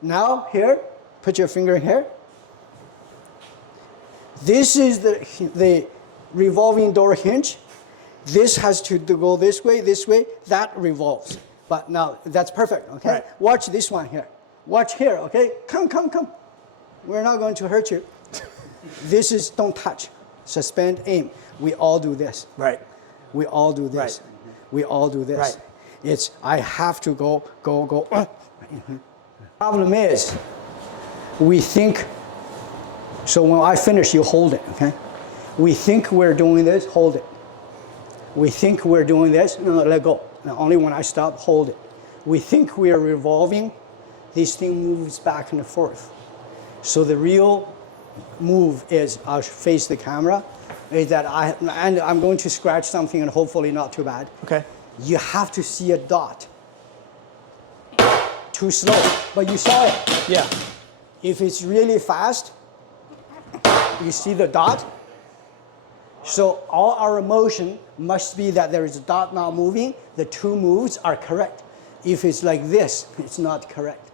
Now here, put your finger here. This is the revolving door hinge. This has to go this way, that revolves. But now, that's perfect, okay? Right. Watch this one here. Watch here, okay? Come. We're not going to hurt you. This is don't touch. Suspend, aim. We all do this. Right. We all do this. Right. We all do this. Right. It's, I have to go. Problem is, we think, so when I finish, you hold it, okay? We think we're doing this, hold it. We think we're doing this, no, let go. Now, only when I stop, hold it. We think we are revolving, this thing moves back and forth. So the real move is, I'll face the camera, is that I'm going to scratch something and hopefully not too bad. Okay. You have to see a dot. Too slow, but you saw it. Yeah. If it's really fast, you see the dot. So all our motion must be that there is a dot not moving. The two moves are correct. If it's like this, it's not correct.